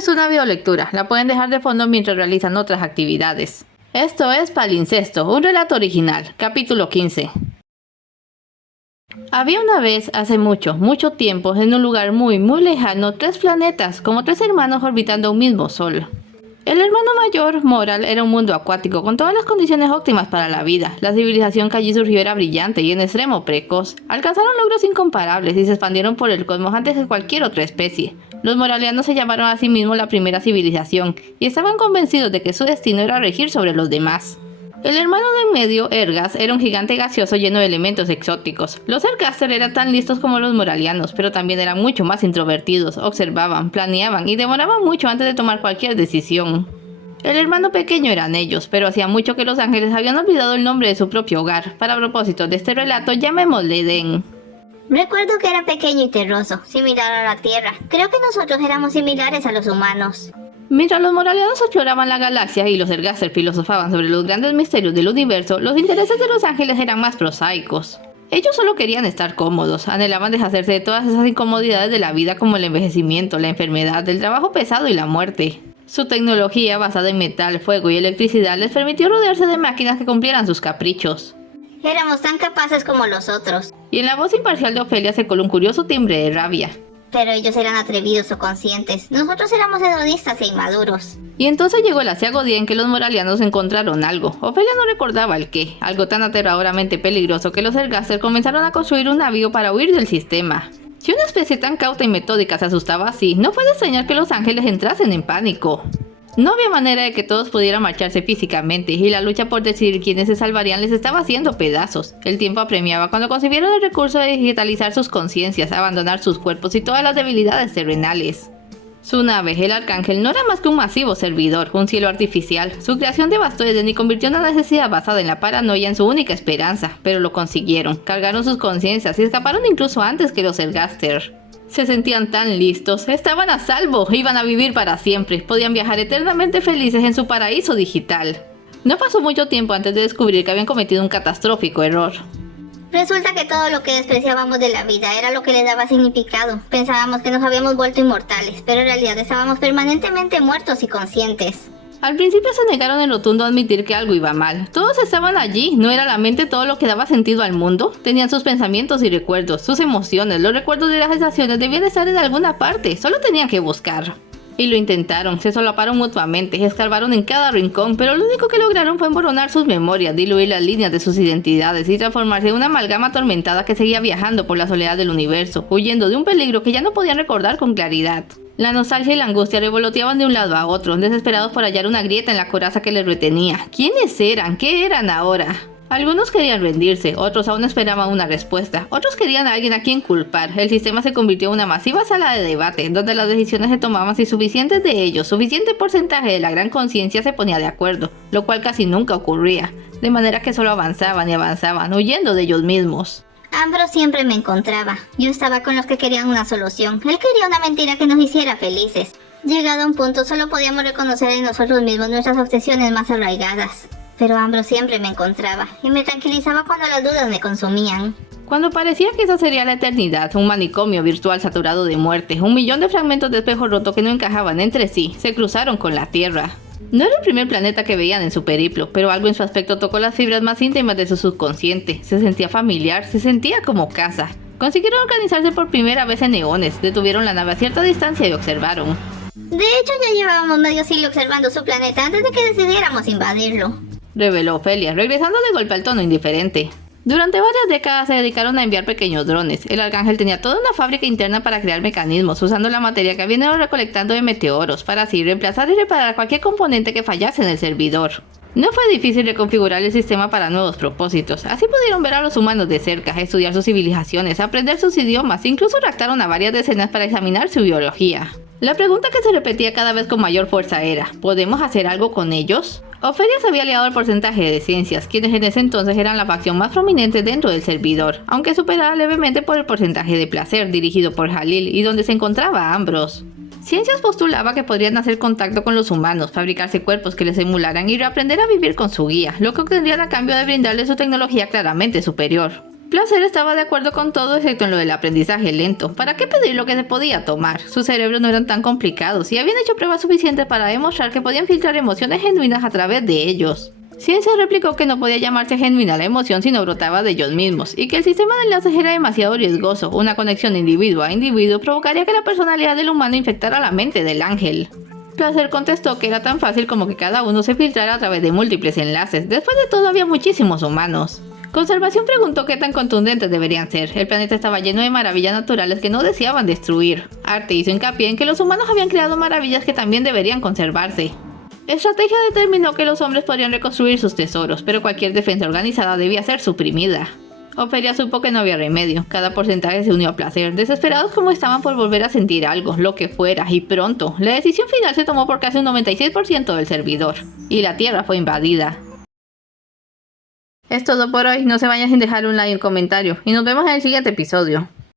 es una biolectura, la pueden dejar de fondo mientras realizan otras actividades. Esto es Palincesto, un relato original, capítulo 15. Había una vez, hace mucho, mucho tiempo, en un lugar muy lejano, 3 planetas, como 3 hermanos orbitando un mismo sol. El hermano mayor, Moral, era un mundo acuático con todas las condiciones óptimas para la vida. La civilización que allí surgió era brillante y en extremo precoz. Alcanzaron logros incomparables y se expandieron por el cosmos antes que cualquier otra especie. Los moralianos se llamaron a sí mismos la primera civilización y estaban convencidos de que su destino era regir sobre los demás. El hermano de en medio, Ergas, era un gigante gaseoso lleno de elementos exóticos. Los Ergaster eran tan listos como los moralianos, pero también eran mucho más introvertidos, observaban, planeaban y demoraban mucho antes de tomar cualquier decisión. El hermano pequeño eran ellos, pero hacía mucho que los ángeles habían olvidado el nombre de su propio hogar. Para propósito de este relato, llamémosle Edén. Recuerdo que era pequeño y terroso, similar a la Tierra. Creo que nosotros éramos similares a los humanos. Mientras los moralianos exploraban la galaxia y los Ergaster filosofaban sobre los grandes misterios del universo, los intereses de los ángeles eran más prosaicos. Ellos solo querían estar cómodos, anhelaban deshacerse de todas esas incomodidades de la vida como el envejecimiento, la enfermedad, el trabajo pesado y la muerte. Su tecnología, basada en metal, fuego y electricidad, les permitió rodearse de máquinas que cumplieran sus caprichos. Éramos tan capaces como los otros. Y en la voz imparcial de Ofelia se coló un curioso timbre de rabia. Pero ellos eran atrevidos o conscientes. Nosotros éramos hedonistas e inmaduros. Y entonces llegó el aciago día en que los moralianos encontraron algo. Ofelia no recordaba el qué, algo tan aterradoramente peligroso que los Ergaster comenzaron a construir un navío para huir del sistema. Si una especie tan cauta y metódica se asustaba así, no fue de extrañar que los ángeles entrasen en pánico. No había manera de que todos pudieran marcharse físicamente, y la lucha por decidir quiénes se salvarían les estaba haciendo pedazos. El tiempo apremiaba cuando concibieron el recurso de digitalizar sus conciencias, abandonar sus cuerpos y todas las debilidades terrenales. Su nave, el Arcángel, no era más que un masivo servidor, un cielo artificial. Su creación devastó Edén y convirtió una necesidad basada en la paranoia en su única esperanza, pero lo consiguieron. Cargaron sus conciencias y escaparon incluso antes que los Ergaster. Se sentían tan listos, estaban a salvo, iban a vivir para siempre, podían viajar eternamente felices en su paraíso digital. No pasó mucho tiempo antes de descubrir que habían cometido un catastrófico error. Resulta que todo lo que despreciábamos de la vida era lo que le daba significado. Pensábamos que nos habíamos vuelto inmortales, pero en realidad estábamos permanentemente muertos y conscientes. Al principio se negaron en rotundo a admitir que algo iba mal. Todos estaban allí, ¿no era la mente todo lo que daba sentido al mundo? Tenían sus pensamientos y recuerdos, sus emociones, los recuerdos de las sensaciones debían estar en alguna parte, solo tenían que buscar. Y lo intentaron, se solaparon mutuamente, escarbaron en cada rincón, pero lo único que lograron fue emboronar sus memorias, diluir las líneas de sus identidades y transformarse en una amalgama atormentada que seguía viajando por la soledad del universo, huyendo de un peligro que ya no podían recordar con claridad. La nostalgia y la angustia revoloteaban de un lado a otro, desesperados por hallar una grieta en la coraza que les retenía. ¿Quiénes eran? ¿Qué eran ahora? Algunos querían rendirse, otros aún esperaban una respuesta, otros querían a alguien a quien culpar. El sistema se convirtió en una masiva sala de debate, donde las decisiones se tomaban si suficientes de ellos, suficiente porcentaje de la gran conciencia se ponía de acuerdo, lo cual casi nunca ocurría, de manera que solo avanzaban y avanzaban, huyendo de ellos mismos. Ambrose siempre me encontraba. Yo estaba con los que querían una solución. Él quería una mentira que nos hiciera felices. Llegado a un punto, solo podíamos reconocer en nosotros mismos nuestras obsesiones más arraigadas. Pero Ambrose siempre me encontraba, y me tranquilizaba cuando las dudas me consumían. Cuando parecía que esa sería la eternidad, un manicomio virtual saturado de muerte, 1.000.000 de fragmentos de espejo roto que no encajaban entre sí, se cruzaron con la Tierra. No era el primer planeta que veían en su periplo, pero algo en su aspecto tocó las fibras más íntimas de su subconsciente. Se sentía familiar, se sentía como casa. Consiguieron organizarse por primera vez en eones, detuvieron la nave a cierta distancia y observaron. De hecho, ya llevábamos medio siglo observando su planeta antes de que decidiéramos invadirlo, reveló Ofelia, regresando de golpe al tono indiferente. Durante varias décadas se dedicaron a enviar pequeños drones. El Arcángel tenía toda una fábrica interna para crear mecanismos, usando la materia que habían ido recolectando de meteoros, para así reemplazar y reparar cualquier componente que fallase en el servidor. No fue difícil reconfigurar el sistema para nuevos propósitos. Así pudieron ver a los humanos de cerca, estudiar sus civilizaciones, aprender sus idiomas, incluso raptaron a varias decenas para examinar su biología. La pregunta que se repetía cada vez con mayor fuerza era, ¿podemos hacer algo con ellos? Ofelia se había aliado al porcentaje de ciencias, quienes en ese entonces eran la facción más prominente dentro del servidor, aunque superada levemente por el porcentaje de placer, dirigido por Jalil, y donde se encontraba Ambrose. Ciencias postulaba que podrían hacer contacto con los humanos, fabricarse cuerpos que les emularan y reaprender a vivir con su guía, lo que obtendrían a cambio de brindarle su tecnología claramente superior. Placer estaba de acuerdo con todo excepto en lo del aprendizaje lento. ¿Para qué pedir lo que se podía tomar? Sus cerebros no eran tan complicados y habían hecho pruebas suficientes para demostrar que podían filtrar emociones genuinas a través de ellos. Ciencia replicó que no podía llamarse genuina la emoción si no brotaba de ellos mismos, y que el sistema de enlaces era demasiado riesgoso. Una conexión de individuo a individuo provocaría que la personalidad del humano infectara la mente del ángel. Placer contestó que era tan fácil como que cada uno se filtrara a través de múltiples enlaces. Después de todo había muchísimos humanos. Conservación preguntó qué tan contundentes deberían ser. El planeta estaba lleno de maravillas naturales que no deseaban destruir. Arte hizo hincapié en que los humanos habían creado maravillas que también deberían conservarse. Estrategia determinó que los hombres podrían reconstruir sus tesoros, pero cualquier defensa organizada debía ser suprimida. Ofelia supo que no había remedio. Cada porcentaje se unió a Placer, desesperados como estaban por volver a sentir algo, lo que fuera, y pronto. La decisión final se tomó por casi un 96% del servidor, y la Tierra fue invadida. Es todo por hoy, no se vayan sin dejar un like y un comentario, y nos vemos en el siguiente episodio.